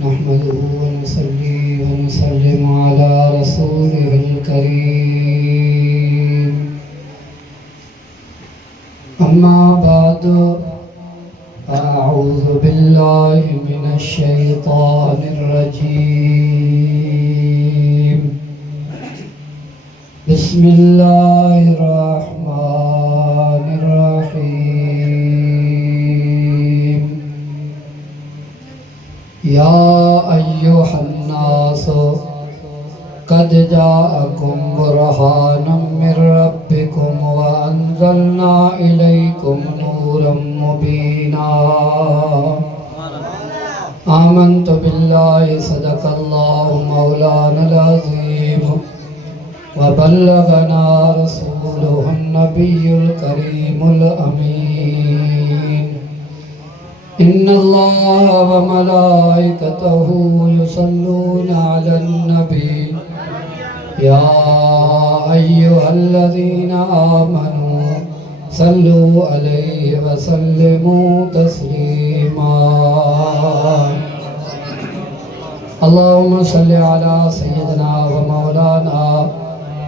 नहमदुहु व नसल्ली व नसल्लिमु अला रसूलिहिल करीम। अम्मा बादु अऊज़ु बिल्लाहि मिनश शैतानिर रजीम। बिस्मिल्लाहिर रहमानिर रहीम। या अय्युहन्नासु क़द जाअकुम बुरहानुम मिर रब्बिकुम व अंज़लना इलैकुम नूरम मुबीना। आमन्तु बिल्लाहि सदक़ल्लाहु मौलानल अज़ीम व बल्लगना रसूलुहुन नबियुल करीमुल अमीन। इन्नल्लाह व मलाइकतहु युसल्लूना अलन नबी या अय्युहल्लज़ीना आमनू सल्लु अलैहि व सल्लिमू तस्लीमा। अल्लाहुम्मा सल्लि अला सय्यिदना व मौलाना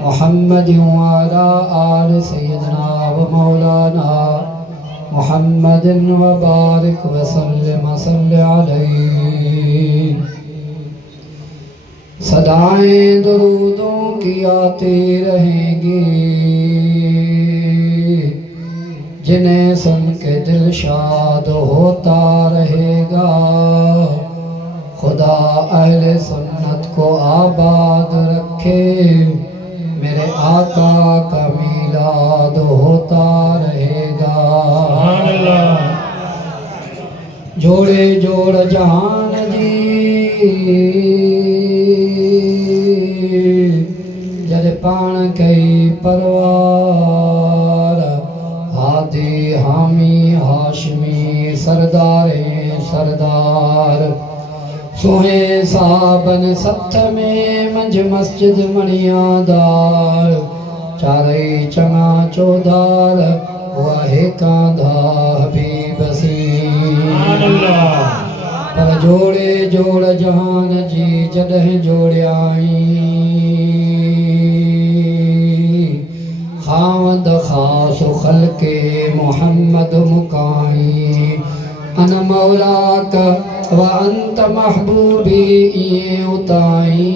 मुहम्मदिन व अला आलि सय्यिदना व मौलाना मुहम्मदिन व बारिक व सल्लिम अलैहि। सदाएं दुरूदों की आती रहेंगी, जिन्हें सुन के दिल शाद होता रहेगा। खुदा अहले सुन्नत को आबाद रखे, मेरे आका का मीलाद होता रहेगा। जोड़े जोड़ जहान जी जद पाण कई परवार। हादी हामी हाशमी सरदारे सरदार। सोहे साबन सथ में मंझ मस्जिद मणियादार। चारे चंगा चौधार वाहे कांधा हबीब सी। पर जोड़े जोड़ जहान जी जॾहिं जोड़ियाई। खावंद खास खल्के मोहम्मद मुकाई। अन मौलाक व अंत महबूबी इए उताई।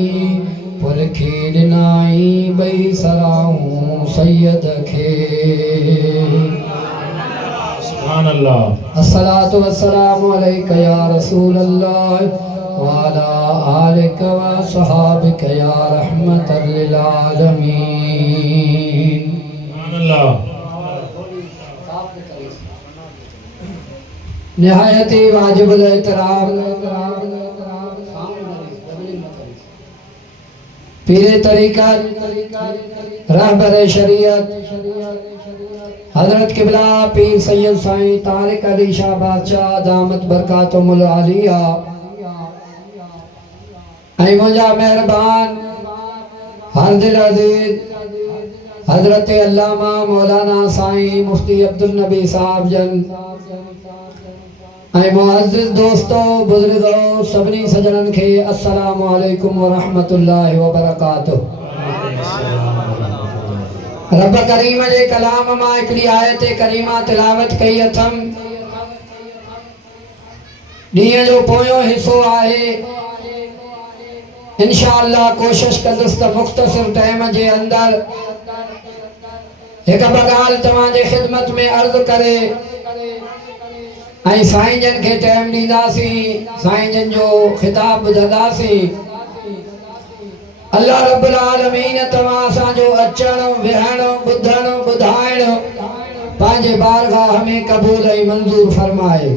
पुरखी ॾिनाई ॿई सराहूं सैयद खे। अस्सलातु वस्सलामु अलैका या रसूल अल्लाह व अला आलिका व सहाबिका या रहमतल लिल आलमीन। निहायत ही वाजिबुल एहतराम पीरे तरीक़त रहबर शरीयत हजरत किबला पीर सैयद साईं तारिक अली शाह बादशाह दामत बरकातुहुल आलिया ऐं मुंहिंजा मेहरबान हर दिल अज़ीज़ हजरत अल्लामा मौलाना साईं मुफ्ती अब्दुल नबी साहब जन ऐं मुअज़्ज़िज़ दोस्तों बुज़ुर्गों सभिनी सजननि खे अस्सलामु अलैकुम व रहमतुल्लाहि व बरकातुहू। रब करीम जे कलाम मां हिकिड़ी आयत करीमा तिलावत कई अथम। ॾींहं जो पोयों हिसो आहे। इंशाअल्लाह कोशिश कंदुसि त मुख़्तसिर टाइम जे अंदरि हिकु ॿ ॻाल्हि तव्हांजे ख़िदमत में अर्ज़ करे ऐं साईं जन खे टाइम ॾींदासीं। साईं जन जो ख़िताब ॿुधंदासीं। अल्लाह रब्बुल आलमीन तव्हां असांजो अचण विहण ॿुधण ॿुधाइण पंहिंजे बारगाह में क़बूल ऐं मंज़ूर फरमाए।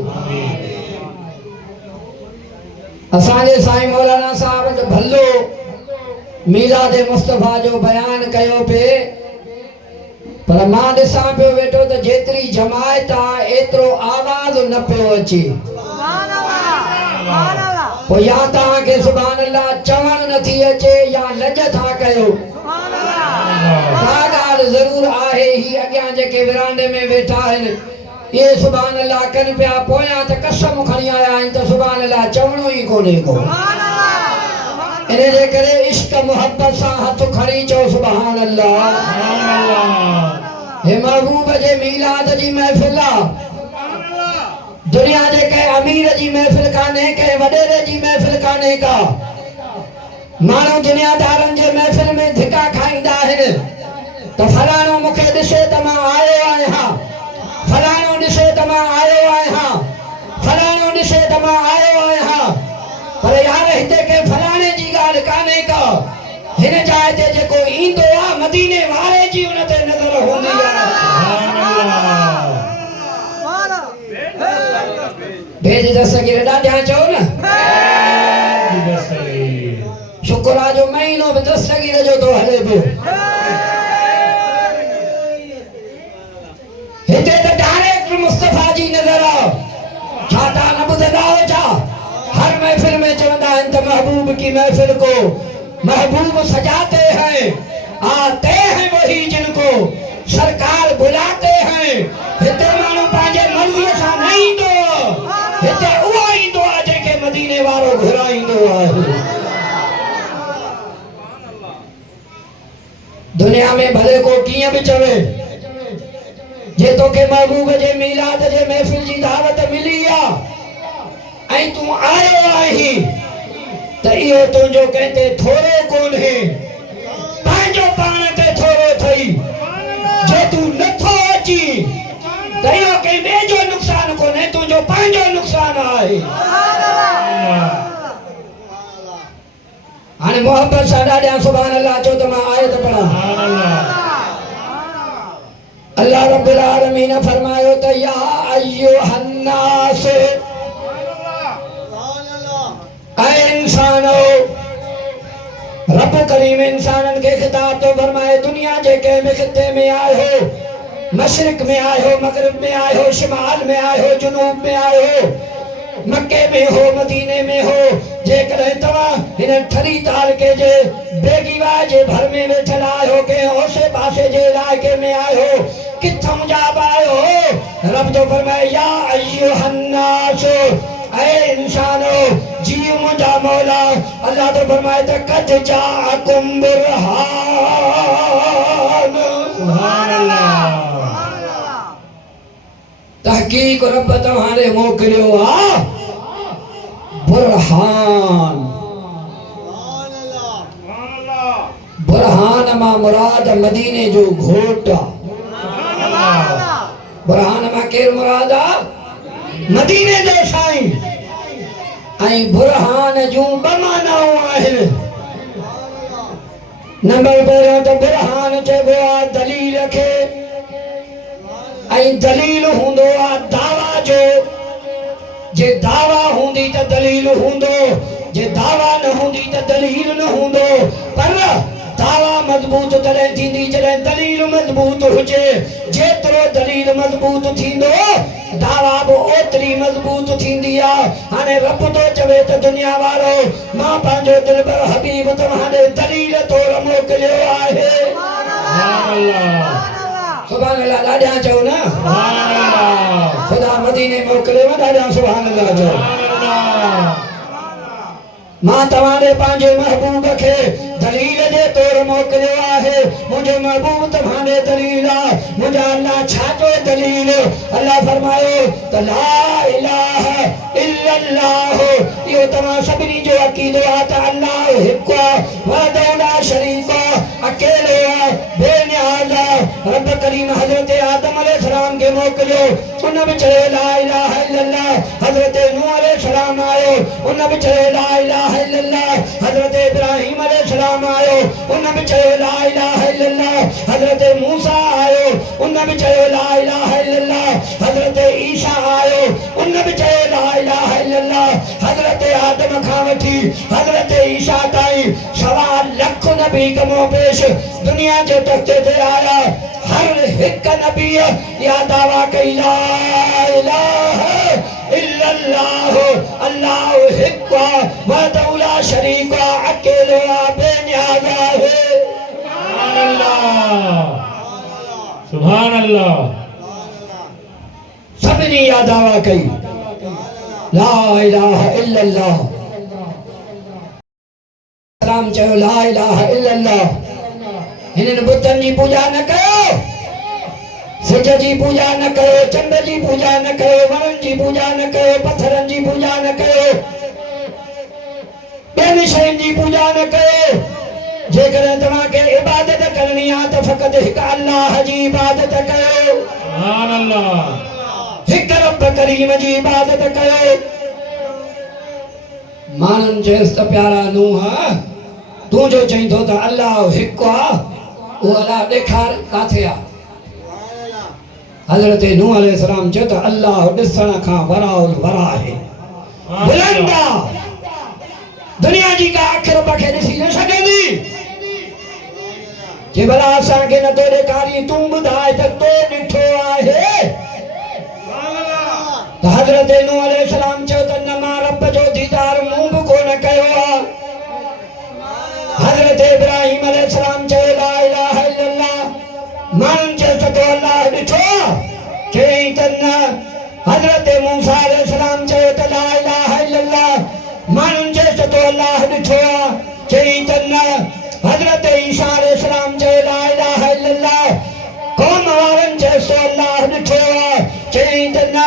असांजे साईं मौलाना साहब जो भलो मीलाद मुस्तफ़ा जो बयान कयो पे। पर मां ॾिसां पियो वेठो त जेतिरी जमायत आहे एतिरो आवाज़ न पियो अचे। पोइ या तव्हांखे सुभान अल्लाह चवण नथी अचे या लज था कयो। ज़रूर आहे ही अॻियां जेके विरांडे में वेठा आहिनि ये सुभान अल्लाह कन पिया पोया त कसम खणी आया आहिनि त सुभान अल्लाह चवणो ई कोन्हे को इन जे करे इश्क मोहब्बत सां हथ खणी चओ सुभान अल्लाह। हे महबूब जे मीलाद जी महफ़िल आहे, दुनिया जे कंहिं अमीर जी महफ़िल कान्हे, कंहिं वॾेरे जी महफ़िल कान्हे का। माण्हू दुनियादारनि जे महफ़िल में धिका खाईंदा आहिनि त फलाणो मूंखे ॾिसे त मां आयो आहियां, फलाणो ॾिसे त मां आयो आहियां, फलाणो ॾिसे त मां आयो आहियां। पर यार हिते कंहिं फलाणे जी ॻाल्हि कान्हे का। हिन जाइ ते जेको ईंदो आहे मदीने वारे जी उन ते नज़र हूंदी आहे। भेज दस्तगीर ॾाढा चओ न, शुक्र आहे जो महीनो बि दस्तगीर जो थो हले पियो। हिते त डायरेक्ट मुस्तफा जी नज़र आहे। छा तव्हां न ॿुधंदा आहियो छा? हर महफिल में चवंदा आहिनि त महबूब की महफिल को महबूब सजाते हैं, आते हैं वही जिनको सरकार बुलाते हैं। हिते माण्हू पंहिंजे मर्ज़ीअ सां न ईंदो, हिते उहो ईंदो आहे जंहिंखे मदीने वारो घुराईंदो आहे। दुनिया में भले को कीअं बि चवे, जे तोखे महबूब जे मीलाद जे महफिल जी दावत मिली आहे ऐं तूं आयो आहीं त इहो तुंहिंजो कंहिं ते थोरो कोन्हे, पंहिंजो पाण ते थोरो अथई। जे तूं नथो अची त इहो कंहिं ॿिए जो नुक़सान कोन्हे, तुंहिंजो पंहिंजो नुक़सान आहे। हाणे मोहब्बत सां ॾाढा सुभान अल्लाह चओ त मां आयत पढ़ां। अल्लाह रब्बुल आलमीन फरमायो त या अय्युहन नास, ऐ इंसानो, रब करीम इंसानन के खिताब तो फरमाए दुनिया जे के में खिते में आए हो, मशरिक में आए हो, मगरिब में आए हो, शिमाल में आए हो, जुनूब में आए हो, मक्के में हो, मदीने में हो, जे कॾहिं तव्हां हिन ठरी तालके जे बेगीवा जे भर में वेठल आए हो, के ओसे पासे जे इलाइके में आए हो, किथां जा आए हो। रब तो फरमाए या अय्युहन नास, ऐ इंसानो जी मुंहिंजा मौला। अल्लाह तो फरमाए त कद जाअकुम बुरहान, सुभान अल्लाह। तहकीक रब तव्हांखे मोकिलियो आहे बुरहान। बुरहान मां मुराद मदीने जो घोट आहे। बुरहान मां केरु मुराद आहे? मदीने जो साईं। ऐं बुरहान जूं ॿ मानाऊं आहिनि। नंबर पहिरियों त बुरहान चइबो आहे दलील खे, ऐं दलील हूंदो आहे दावा जो। जे दावा हूंदी त दलील हूंदो, जे दावा न हूंदी त दलील न हूंदो। पर दावा मजबूत तॾहिं थींदी जॾहिं दलील मजबूत हुजे। जेतिरो दलील मजबूत थींदो दावा बि ओतिरी मजबूत थींदी आहे। हाणे रब तो चवे त दुनिया वारो मां पंहिंजो दिलबर हबीब तव्हांजे दलील तौर मोकिलियो आहे। सुभान अल्लाह ॾाढा चओ न, ख़ुदा मदीने मोकिलियो ॾाढा सुभान अल्लाह चओ। मां तव्हांजे पंहिंजे महबूब खे दलील जे तौर मोकिलियो आहे। मुंहिंजो महबूब तव्हांजे दलील आहे। मुंहिंजा अल्लाह छा जो दलील? अल्लाह फरमायो त ला इलाहा इल्लल्लाह। इहो तव्हां सभिनी जो अक़ीदो आहे त अल्लाह हिकु आहे, वहदहु ला शरीक आहे, अकेलो आहे, बेनियाज़ आहे। रब करीम हज़रत आदम अलैहिस्सलाम खे मोकिलियो, उन बि चयो ला इलाहा इल्लल्लाह। हज़रत नूह अलैहिस्सलाम आयो, उन बि चयो ला इलाहा इल्लल्लाह। हज़रत इब्राहीम अलैहिस्सलाम आयो, उन बि चयो ला इलाहा इल्लल्लाह। हज़रत मूसा आयो, उन बि चयो ला इलाहा इल्लल्लाह। हज़रत ईसा आयो, उन बि चयो ला इलाहा इल्लल्लाह। हज़रत आदम खां वठी हज़रत ईसा ताईं 1.25 लख नबी कमो पेश दुनिया जे तख़्ते ते आया। हर हिक नबी या दावा कई ला इलाहा इल्लल्लाह। अल्लाह हिकु आहे, वहदहु ला शरीक आहे, अकेलो आहे, बेनियाज़ आहे। सुभान अल्लाह। दावा कई ला इलाहा इल्लल्लाह सलाम चयो ला इलाहा इल्लल्लाह हिननि बुतनि जी पूजा न कयो सिज जी पूजा न कयो चंड जी पूजा न कयो वणनि जी पूजा न कयो पत्थरनि जी पूजा न कयो ॿियनि शयुनि जी पूजा न कयो जेकॾहिं तव्हांखे इबादत करणी आहे त फ़क़ति हिकु अल्लाह जी इबादत कयो सुभान अल्लाह हिकु रब करीम जी इबादत कयो माण्हुनि चयसि त प्यारा नूह तूं जो चईं थो त अल्लाह हिकु आहे उहो अलाह ॾेखार किथे आहे हज़रत नूह अलैहिस्सलाम चयो त अल्लाह ॾिसण खां वराउल वरा आहे बुलंद आहे दुनिया जी का अखर मूंखे ॾिसी न सघंदी जे भला असांखे न तो ॾेखारी तूं ॿुधाए त तो ॾिठो आहे त हज़रत नूह अलैहिस्सलाम चयो त न मां रब जो दीदार मूं बि कोन कयो आहे हज़रत इब्राहिम अलैहिस्सलाम चयो ला इलाहा इल्लल्लाह माण्हुनि चयो त तो अल्लाह ॾिठो चयईं त न हज़रत मूसा अलैहिस्सलाम चयो त ला इलाहा इल्लल्लाह माण्हुनि चयो त तो अल्लाह ॾिठो चयईं त न हज़रत ईसा अलैहिस्सलाम चयो ला इलाहा इल्लल्लाह कौम वारनि चयो तो अल्लाह ॾिठो चयईं त न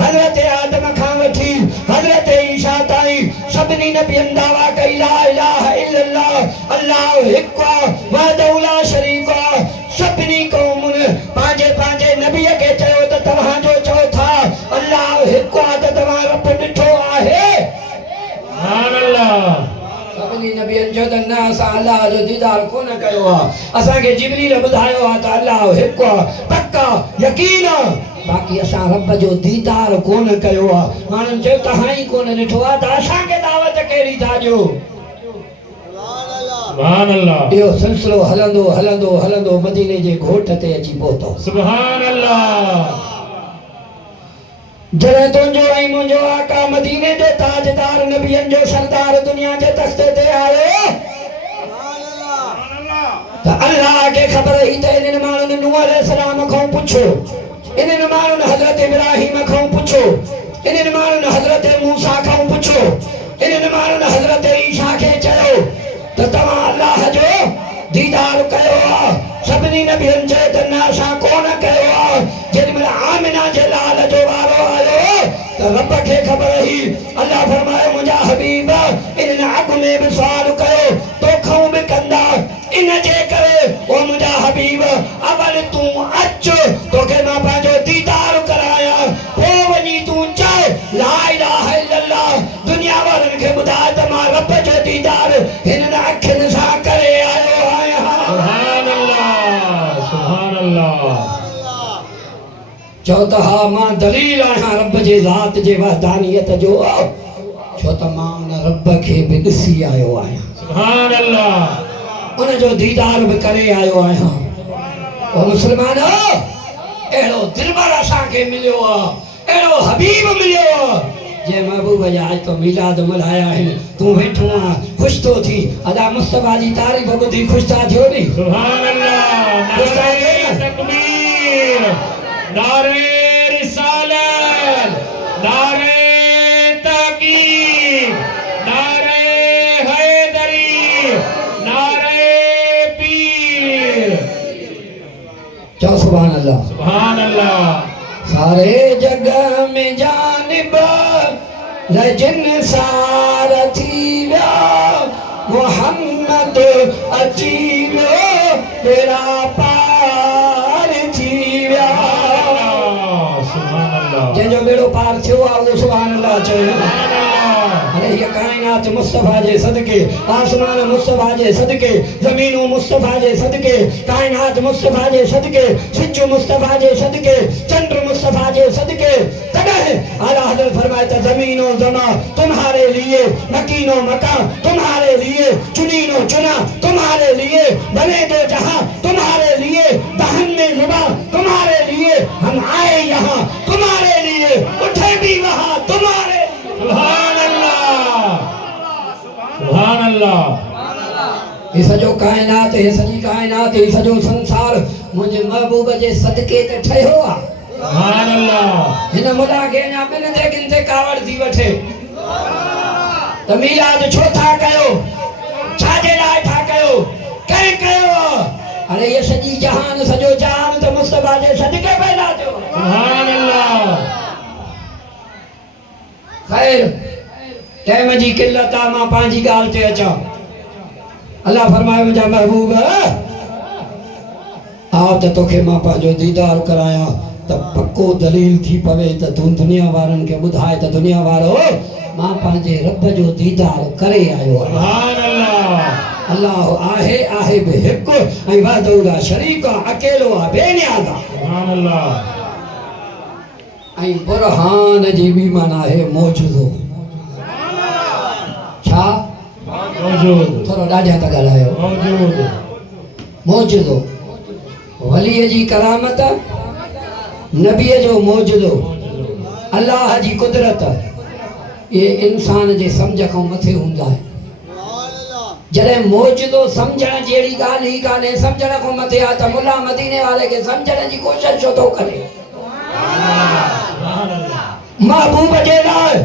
हज़रत आदम खां वठी हज़रत ईसा ताईं सभिनी नबियनि दावा कई ला इलाहा इल्लल्लाह अल्लाह हिकु आहे वहदहु ला शरीक आहे सभिनी क़ौमुनि पंहिंजे पंहिंजे नबीअ खे चयो त तव्हां जो चओ था अल्लाह हिकु आहे त तव्हां रब ॾिठो आहे सुभान अल्लाह सभिनी नबियनि चयो त न असां अल्लाह जो दीदार कोन कयो आहे असांखे जिबरील ॿुधायो आहे त अल्लाह हिकु आहे पक्का यकीन बाक़ी असां रब जो दीदार कोन कयो आहे माण्हुनि चयो तव्हां ई कोन ॾिठो आहे त असांखे दावत कहिड़ी था ॾियो सुभान अल्लाह इहो सिलसिलो हलंदो हलंदो हलंदो मदीने जे घोट ते अची पहुतो सुभान अल्लाह जॾहिं तुंहिंजो ऐं मुंहिंजो आका मदीने जो ताजदार नबियनि जो सरदार दुनिया जे तख़्ते ते आयो त अल्लाह खे ख़बर हुई त इन्हनि माण्हुनि नूह अलैहिस्सलाम खां पुछो इन्हनि माण्हुनि हज़रत इब्राहिम खां पुछो इन्हनि माण्हुनि हज़रत मूसा खां पुछो इन्हनि माण्हुनि हज़रत ईसा खे चयो त तव्हां अल्लाह जो दीदार कयो आहे सभिनी नबियनि चयो त न असां कोन कयो आहे जेॾीमहिल आमिना जे लाल जो वारो आयो त रब खे ख़बर हुई अल्लाह फरमायो मुंहिंजा हबीब इन्हनि अॻु में बि सुवाल कयो तोखां बि कंदा इन जे करे ओ मुंहिंजा हबीब अवल तूं अच तोखे मां पंहिंजो दीदार करायां पोइ वञी तूं चओ ला इलाहा इल्लल्लाह दुनिया वारनि खे ॿुधाए त मां रब जो दीदार हिननि अखियुनि सां करे आयो आहियां सुभान अल्लाह चओ त हा मां दलील आहियां रब जे ज़ात जे वहदानियत जो छो त मां उन रब खे बि ॾिसी आयो आहियां सुभान अल्लाह उन जो दीदार बि करे आयो आहियां ओ मुस्लमान अहिड़ो दिलबर असांखे मिलियो आहे अहिड़ो हबीब मिलियो आहे जे महबूब जा आज तो मिलाद मल्हाया आहिनि तूं वेठो आहे ख़ुशि थो थी अदा मुस्तफा जी तारीफ़ ॿुधी ख़ुशि था थियो नी सुभान अल्लाह नारे तकबीर नारे रिसालत नारे तहकीक नारे हैदरी नारे पीर चलो सुभान अल्लाह सारे जग में जानिब लजन सार थी विया मोहम्मद अची वियो बेड़ा पार थी विया जंहिंजो बेड़ो पार थियो आहे उहो सुभान अल्लाह चयो अरे ये कायनात मुस्तफा जे सदके आसमान मुस्तफा जे सदके जमीनू मुस्तफा जे सदके कायनात मुस्तफा जे सदके सिजु मुस्तफा जे सदके चंद्र मुस्तफा जे सदके तॾहिं आला हज़रत फरमाए त ज़मीनो ज़मा तुम्हारे लिए मकीनो मकान तुम्हारे लिए चुनीनो चुना तुम्हारे लिए बने दो जहां तुम्हारे लिए दहन में जुबान तुम्हारे लिए हम आए यहाँ तुम्हारे लिए उठे भी वहाँ तुम्हारे सुभान अल्लाह ये सजो कायनात ये सजी कायनात ये सजो संसार मुझे महबूब जे सदके ते ठहियो आहे सुभान अल्लाह हिन मुला खे अञा ॿिनि देगिन ते कावड़ थी वठे त मीलाद छो था कयो छाजे लाइ था कयो कंहिं कयो अरे ये सॼी जहान सॼो जहान त मुस्तफा जे सदके पैदा थियो सुभान अल्लाह खैर टाइम जी किल्लत आहे मां पंहिंजी ॻाल्हि ते अचां अल्लाह फरमायो मुंहिंजा महबूब आओ त तोखे मां पंहिंजो दीदार करायां त पक्को दलील थी पवे त तूं दुनिया वारनि खे ॿुधाए त दुनिया वारो मां पंहिंजे रब जो दीदार करे आयो आहियां सुभान अल्लाह अल्लाह आहे आहे बि हिकु ऐं वहदहू ला शरीक आहे अकेलो आहे बेनियाज़ आहे सुभान अल्लाह ऐं बुरहान जी बि माना आहे मौजूदो छा मौजूद थोरो ॾाढा था ॻाल्हायो मौजूद मौजूदो वलीअ जी करामत नबीअ जो मौजूदो अल्लाह जी कुदरत ये इंसान जे सम्झ खां मथे हूंदा आहिनि जॾहिं मौजूदो सम्झण जहिड़ी ॻाल्हि ई कान्हे सम्झण खां मथे आहे त मुला मदीने वारे खे सम्झण जी कोशिशि छो थो करे महबूब जे लाइ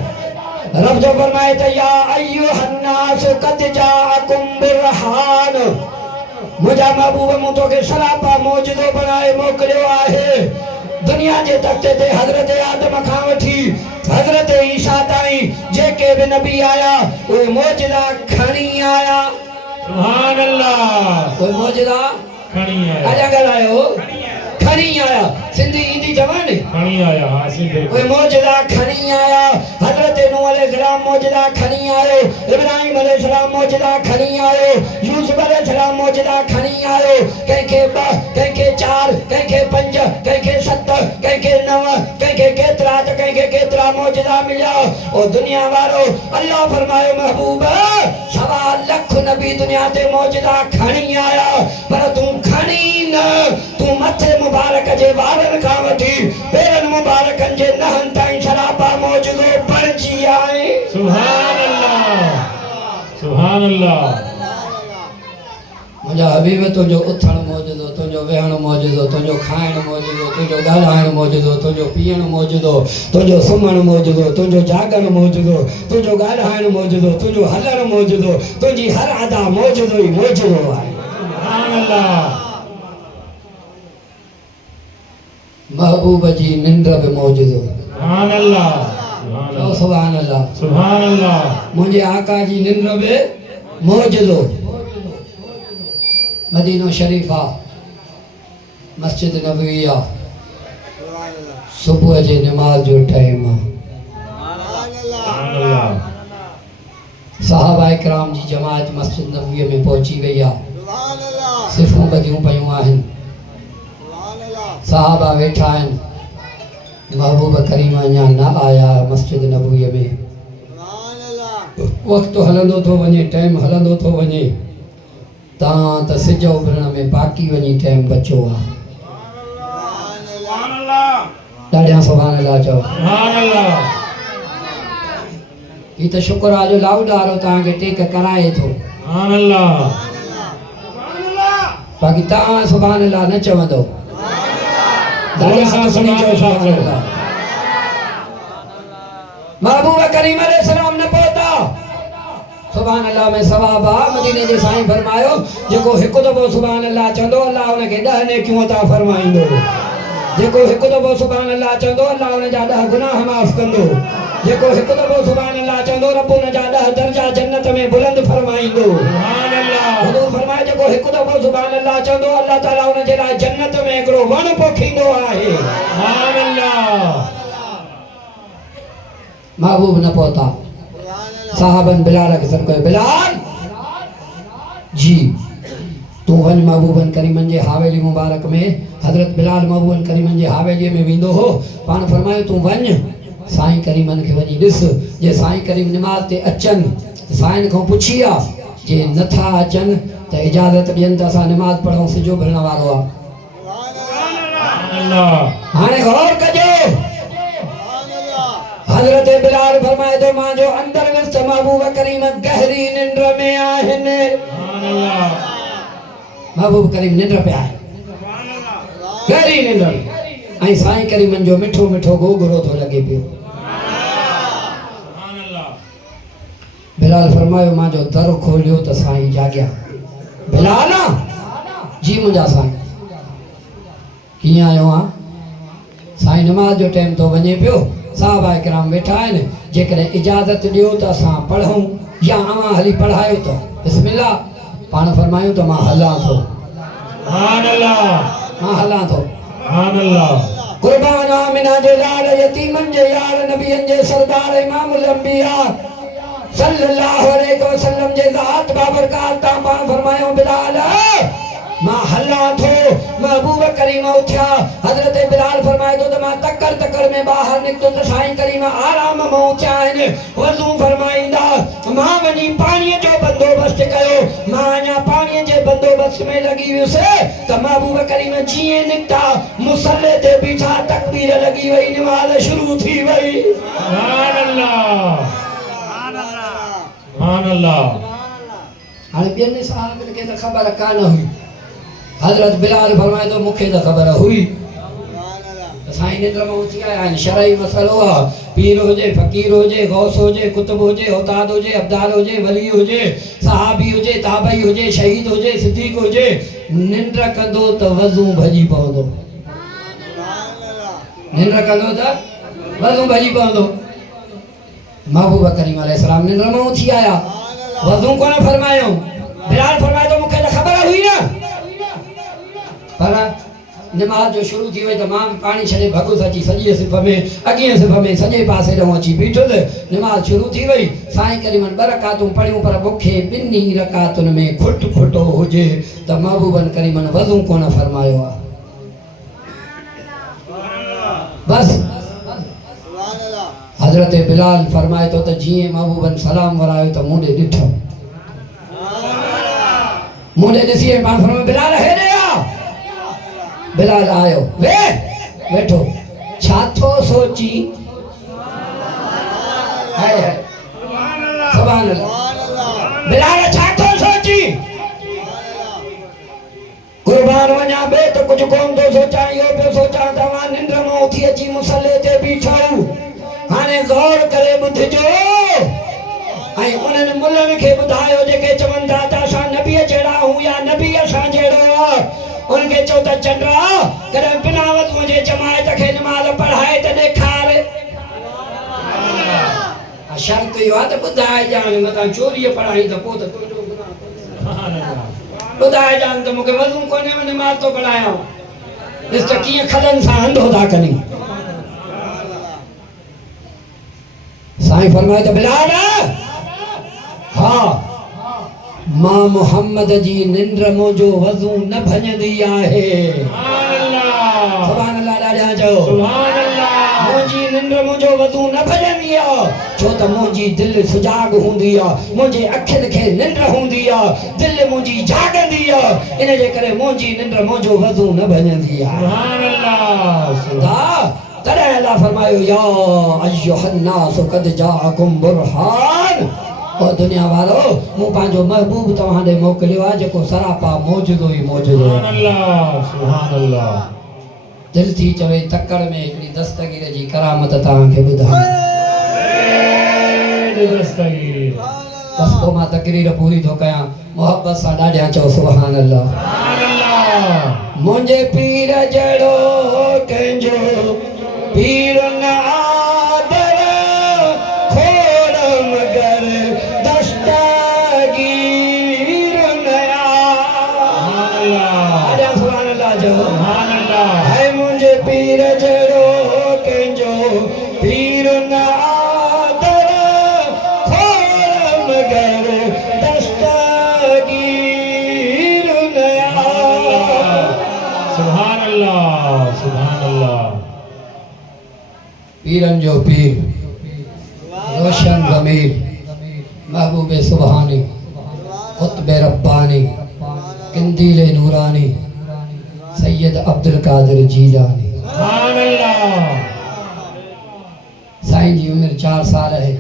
रब जो फरमाए त या अय्युहन्नास क़द जाअकुम बिरहान मुंहिंजा महबूब मूं तोखे सरापा मौजूदो बनाए मोकिलियो आहे दुनिया जे तख़्ते ते हज़रत आदम खां वठी हज़रत ईसा ताईं जेके बि नबी आया उहे मौजूदा खणी आया सुभान अल्लाह उहे मौजूदा खणी आया अॼा ॻाल्हायो खणी आया सिंधी ईंदी जवान खणी आया हां सिंधी उहे मौजूदा खणी आया हज़रत नूह अलैहिस्सलाम मौजूदा खणी आयो इब्राहिम अलैहिस्सलाम मौजूदा खणी आयो यूसुफ अलैहिस्सलाम मौजूदा खणी आयो कंहिंखे 2 कंहिंखे 4 कंहिंखे 5 कंहिंखे 7 कंहिंखे 9 कंहिंखे केतिरा त कंहिंखे केतिरा मौजूदा मिलिया ओ दुनिया वारो अल्लाह फरमायो महबूब 1.25 लख नबी दुनिया ते मौजूदा खणी आया पर तूं खणी न तूं मथे मुबारक जे वारनि खां वठी पेरनि मुबारकनि जे नहनि ताईं सरापा मौजूदो बणिजी आहे सुभान अल्लाह सुभान अल्लाह मुंहिंजा हबीब तुंहिंजो उथणु मौजूदो तुंहिंजो वेहणु मौजूदो तुंहिंजो खाइणु मौजूदो तुंहिंजो ॻाल्हाइणु मौजूदो तुंहिंजो पीअणु मौजूदो तुंहिंजो सुम्हणु मौजूदो तुंहिंजो जाॻणु मौजूदो तुंहिंजो ॻाल्हाइणु मौजूदो तुंहिंजो हलणु मौजूदो तुंहिंजी हर अदा मौजूदो ई मौजूदो आहे सुभान अल्लाह महबूब जी निंड बि मौजूदो सुभान अल्लाह सुभान अल्लाह सुभान अल्लाह मुंहिंजे आका जी निंड बि मौजूदो मदीनो शरीफा मस्जिद नबविया सुबुह जे नमाज जो टाइम सहाबा इकराम जी जमात मस्जिद नबवी में पहुची वई आहे सिफ़ूं ॿधियूं पयूं आहिनि सहाबा वेठा आहिनि महबूब करीम अञा न आया मस्जिद नबवी में वक़्तु हलंदो थो वञे टाइम हलंदो थो वञे तव्हां त सिज उभरण में बाक़ी वञी टाइम बचियो आहे ॾाढा सुभान अल्लाह चओ सुभान अल्लाह ही त शुक्र आहे जो लाउड वारो तव्हांखे टेक कराए थो सुभान अल्लाह बाक़ी तव्हां सुभान अल्लाह न चवंदो महबूब करीम अलैहिस्सलाम न पहुता सुभान अल्लाह में सवाब आहे मदीने जे साईं फरमायो जेको हिकु दफ़ो सुभान अल्लाह चवंदो अल्लाह उनखे 10 नेकियूं अता फरमाईंदो जेको हिकु दफ़ो सुभान अल्लाह चवंदो अल्लाह उनजा 10 गुनाह माफ़ कंदो जेको हिकु दफ़ो सुभान अल्लाह चवंदो रब उनजा 10 दर्जा जन्नत में बुलंद फरमाईंदो सुभान अल्लाह हुजूर फरमाए जेको हिकु दफ़ो सुभान अल्लाह चवंदो अल्लाह ताला उनजे लाइ जन्नत में हिकिड़ो वण पोखींदो आहे सुभान अल्लाह महबूब न पहुता साहबन बिलाल के सर को बिलाल जी तू वन महबूबन करीमन जे हावेली मुबारक में हजरत बिलाल महबूबन करीमन जे हावेली में विंदो हो पान फरमायो तू वन साईं करीमन के वनी दिस जे साईं करीम नमाज ते अचन साईं को पुछिया जे नथा अचन त इजाजत दियन त असा नमाज पढ़ो सिजो भरण वारो आ सुभान अल्लाह हाने गौर कजो हजरत बिलाल फरमाए तो मां जो अंदर विस्त महबूब करीम गहरी निंद्र में आहिन सुभान अल्लाह महबूब करीम निंद्र पे आए गहरी निंद्र ऐं साईं करीमन जो मिठो मिठो गोगरो थो लॻे पियो। सुभान अल्लाह। बिलाल फरमायो मां जो दर खोलियो त साईं जाॻिया। बिलाल जी मुंहिंजा साईं कीअं आयो आहे? साईं नमाज जो टाइम तो वञे पियो, साहबा किराम वेठा आहिनि, जेकॾहिं इजाज़त ॾियो त असां पढ़ूं या अवां हली पढ़ायो त बिस्मिल्लाह। पाण फरमायूं त मां हलां थो, सुभान अल्लाह। मां हलां थो। सुभान अल्लाह। कुर्बान आमिना जे लाल यतीमन जे यार नबियन जे सरदार इमामुल अंबिया सल्लल्लाहु अलैहि वसल्लम जे ज़ात बाबरकात ता पाण फरमायो बिलाल मां हलां थो। महबूब करीम उथिया। हज़रत बिलाल फरमाए थो त मां तकड़ में ॿाहिरि निकितो त साईं करीम आराम में उथिया आहिनि। वज़ू फरमाईंदा मां वञी पाणीअ जो बंदोबस्त कयो। मां अञा पाणीअ जे बंदोबस्त में लॻी वियुसि त महबूब करीम जीअं निकिता मुसल्ले ते बीठा, तकबीर लॻी वई, नमाज़ शुरू थी वई। सुभान अल्लाह। सुभान अल्लाह। हाणे ॿियनि साहबनि खे त ख़बर कान हुई। हज़रत बिलाल फरमाए थो मूंखे त ख़बर हुई। साईं निंड में उथी आया आहिनि। शरई मसइलो आहे, पीर हुजे, फ़कीर हुजे, गौस हुजे, कुतुब हुजे, औताद हुजे, अब्दाल हुजे, वली हुजे, सहाबी हुजे, ताबई हुजे, शहीद हुजे, सिद्दीक हुजे, निंड कंदो त वज़ू भॼी पवंदो। निंड कंदो त वज़ू भॼी पवंदो। महबूब करीम अलैहिस्सलाम निंड में उथी आया, वज़ू कोन फरमायो। बिलाल फरमाए थो मूंखे त ख़बर हुई न, पर नमाज जो शुरू थी वई त मां पाणी छॾे भॻुसि अची सॼे सिफ़ में, अॻिए सिफ़ में, सॼे पासे ॾांहुं अची बीठुसि। नमाज शुरू थी वई। साईं करीमन 2 रकातूं पढ़ियूं, पर मूंखे 2 रकातुनि में खुटो हुजे त महबूबन करीमन वज़ू कोन फरमायो आहे। बस हज़रत बिलाल फरमाए थो त जीअं महबूबन सलाम वरायो त मूं ॾे ॾिठो, मूं ॾे ॾिसी पाण फरमायो बिलाल हेॾे आ। बिलाल आयो, वेठो, छा थो सोची? सुभान अल्लाह। बिलाल छा थो सोची? कुर्बान वञा बे तो कुछ कोन तो सोचा। यो पे सोचा त मां निंड में उथी अची मुसल्ले ते बीठो। हाणे गौर करे ॿुधजो ऐं उन्हनि मुल्हनि खे ॿुधायो जेके चवनि था त असां नबीअ जहिड़ा हूं या नबी असां जहिड़ो आहे। उनखे चओ त चंडा कॾहिं बिना वज़ूअ जे जमायत खे नमाज़ पढ़ाए त ॾेखार। शर्त इहो आहे त ॿुधाए ॼाण, मतां चोरीअ पढ़ाई त पोइ त तुंहिंजो गुनाह। ॿुधाए ॼाण त मूंखे वज़ू कोन्हे, मां नमाज़ थो पढ़ायां। ॾिस त कीअं खलनि सां हंधो था कनि। साईं फरमाए त बिलाल हा मां मोहम्मद जी निंड मुंहिंजो वज़ू न भञंदी आहे। सुभान अल्लाह। ॾाढा चओ सुभान अल्लाह। मुंहिंजी निंड मुंहिंजो वज़ू न भञंदी आहे, छो त मुंहिंजी दिलि सुजाग हूंदी आहे, मुंहिंजे अखियुनि खे निंड हूंदी आहे, दिलि मुंहिंजी जाॻंदी आहे। इन जे करे मुंहिंजी निंड मुंहिंजो वज़ू न भञंदी आहे। सुभान अल्लाह। तॾहिं अल्लाह फरमायो या अय्युहन नास क़द जाअकुम बुरहान। ओ दुनिया वारो मूं पंहिंजो महबूब तव्हां ॾे मोकिलियो आहे जेको सरापा मौजूदो ई मौजूदो। सुभान अल्लाह। सुभान अल्लाह। दिल थी चवे तकड़ में हिकिड़ी दस्तगीर जी करामत तव्हांखे ॿुधायां। दस्तगीर बस पोइ मां तकरीर पूरी थो कयां। मोहब्बत सां ॾाढा चओ सुभान अल्लाह। सुभान अल्लाह। मुंहिंजे पीर जहिड़ो कंहिंजो पीर न आदर खोड़ मगर दस्तगीर न आया। सुभान अल्लाह जो सुभान अल्लाह। है मुंहिंजे पीर जहिड़ो कंहिंजो पीर न आदर खोड़ मगर दस्तगीर न आया। सुभान अल्लाह। सुभान अल्लाह। पीरन जो पीर रोशन ज़मीर महबूब सुबहानी कुतुब रब्बानी किंदील नूरानी सैयद अब्दुल कादिर जीलानी। सुभान अल्लाह। साईं जी उम्र 4 साल है।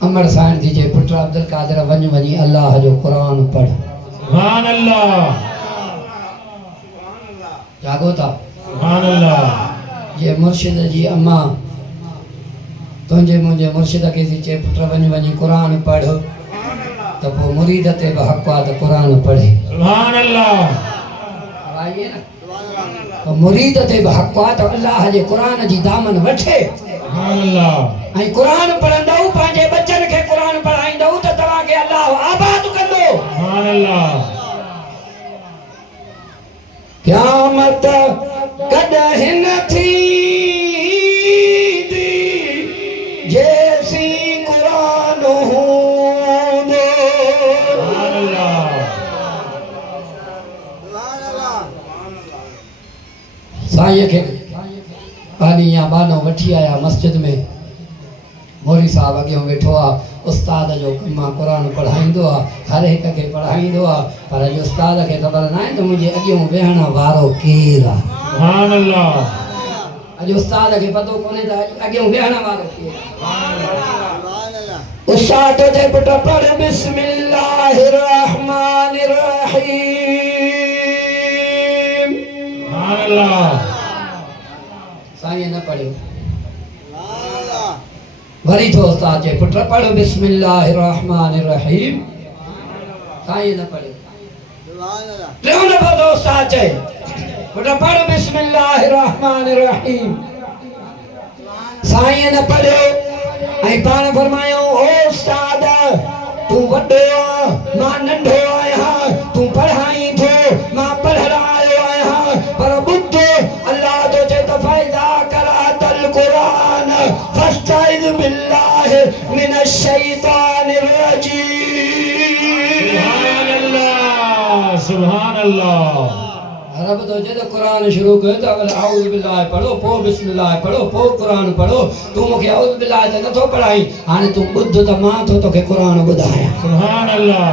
अमर साईं थी जे पुट अब्दुल कादिर वञी अल्लाह जो कुरान पढ़। सुभान अल्लाह। जागो था सुभान अल्लाह जे मुर्शिद जी अम्मा तुंहिंजे मुंहिंजे मुर्शिद खे थी चए पुट वञी क़ुरान पढ़ त पोइ मुरीद ते बि हक़ आहे त क़ुरान पढ़े। सुभान अल्लाह आइए न तो मुरीद ते बि हक़ आहे त अल्लाह जे क़ुरान जी दामन वठे सुभान अल्लाह ऐं क़ुरान पढ़ंदव पंहिंजे बचन खे क़ुरान पढ़ाईंदव त तव्हांखे अल्लाह आबाद कंदो। सुभान अल्लाह क़यामत कॾहिं न थींदी जेसी क़ुरान हूंदो। सुभान अल्लाह साईं खे पानी या बानो वठी आया मस्जिद में मौली साहब अॻियां वेठो आहे उस्ताद जो कमु आहे क़ुरान पढ़ाईंदो आहे हर हिक खे पढ़ाईंदो आहे पर अॼु उस्ताद खे ख़बर न आहे त मुंहिंजे अॻियां वेहण वारो केरु आहे। सुभान अल्लाह अॼु उस्ताद खे पतो कोन्हे त अॻियां वेहण वारो केरु आहे। उस्ताद जे पुट पढ़ बिस्मिल्लाहिर रहमानिर रहीम। सुभान अल्लाह साईं न पढ़ियो वरी तो उस्ताद जे पुट पढ़ बिस्मिल्लाहिर रहमानिर रहीम। साईं न पढ़ियो टियों दफ़ो तो उस्ताद चए पुट पढ़ बिस्मिल्लाहिर रहमानिर रहीम। साईं न पढ़ियो ऐं पाण फरमायो ओ उस्ताद तूं वॾो आहे मां नंढो आहियां तूं पढ़ाई थो मां पढ़ण आयो आहियां पर ॿुध अल्लाह तो चए त फ़ैज़ा क़राअतल क़ुरान फस्तइज़ बिल्लाहि मिनश शैतानिर रजीम। सुभान अल्लाह सुभान अल्लाह रब तो जे तो कुरान शुरू कयो त अवल आउज़ बिल्लाह पढ़ो पोइ बिस्मिल्लाह पढ़ो पोइ कुरान पढ़ो तूं मूंखे आउज़ बिल्लाह त नथो पढ़ाई हाणे तूं ॿुध त मां थो तोखे कुरान ॿुधायां। सुभान अल्लाह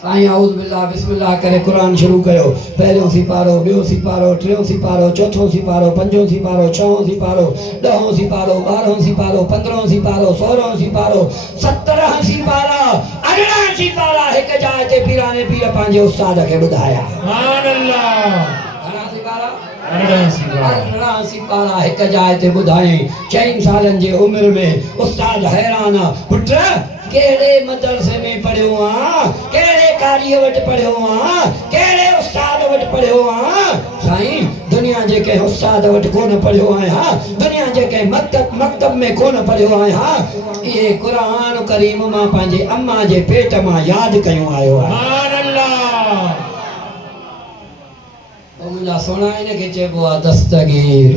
साईं आउज़ बिल्लाह बिस्मिल्लाह करे कुरान शुरू कयो पहिरियों सिपारो ॿियों सिपारो टियों सिपारो चौथों सिपारो पंजों सिपारो छहों सिपारो ॾहों सिपारो 12हों सिपारो 15हों सिपारो 16हों सिपारो 17 सिपारा 18 सिपारा हिक जाइ ते पीराने पीर पंहिंजे उस्ताद खे ॿुधाया। सुभान अल्लाह घणा सिपारा 18 सिपारा 18 सिपारा हिक जाइ ते ॿुधाई 4 सालनि जे उमिरि में उस्ताद हैरान आहे पुट केड़े मदरसे में पढ़ियो आ केड़े कारी वटि पढ़ियो आ केड़े उस्ताद वटि पढ़ियो आ। साईं दुनिया जे के उस्ताद वटि कोन पढ़ियो आहियां दुनिया जे के मकतब में कोन पढ़ियो आहियां ये कुरान करीम मां पंहिंजे अम्मा जे पेट मां यादि कयो आयो आहे। सुभान अल्लाह ओ मुंहिंजा सोना इनखे चइबो आहे दस्तगीर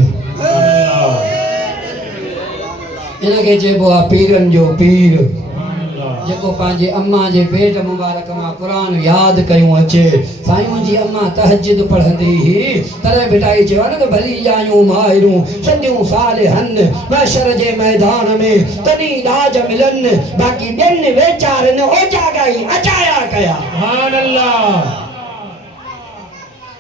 इनखे चइबो आहे पीरनि जो पीर जेको पंहिंजे अम्मा जे पेट मुबारक मां क़ुरान यादि कयूं अचे। साईं मुंहिंजी अम्मा तहज्जुद पढ़ंदी हुई तॾहिं बिटाई चयो न त भली आयूं माहिरूं सॼियूं सालिहनि महशर जे मैदान में तॾहिं लाज मिलनि बाक़ी ॿियनि वेचारनि ओजागाई अचाया कया। सुभान अल्लाह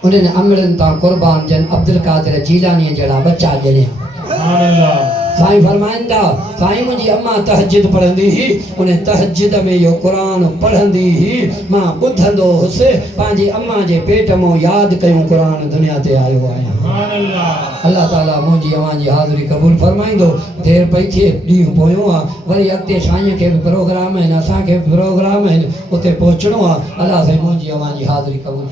उन्हनि अमड़नि तां क़ुर्बान जन अब्दुल कादिर जीलानी जहिड़ा बच्चा ॼणिया। सुभान अल्लाह साईं फरमाइंदा साईं मुंहिंजी अम्मा तहज्जुद पढ़ंदी हुई उन तहज्जुद में इहो क़ुरान पढ़ंदी हुई मां ॿुधंदो हुउसि पंहिंजी अम्मा जे पेट मां यादि कयूं क़ुरान दुनिया ते आयो आहियां। सुभान अल्लाह अल्लाह ताला मुंहिंजी अव्हां जी हाज़िरी क़बूल फरमाईंदो। देरि पई थिए ॾींहुं पोयों आहे वरी अॻिते साईं खे बि प्रोग्राम आहिनि असांखे बि प्रोग्राम आहिनि उते पहुचणो आहे। अल्लाह साईं मुंहिंजी अव्हां जी हाज़िरी क़बूल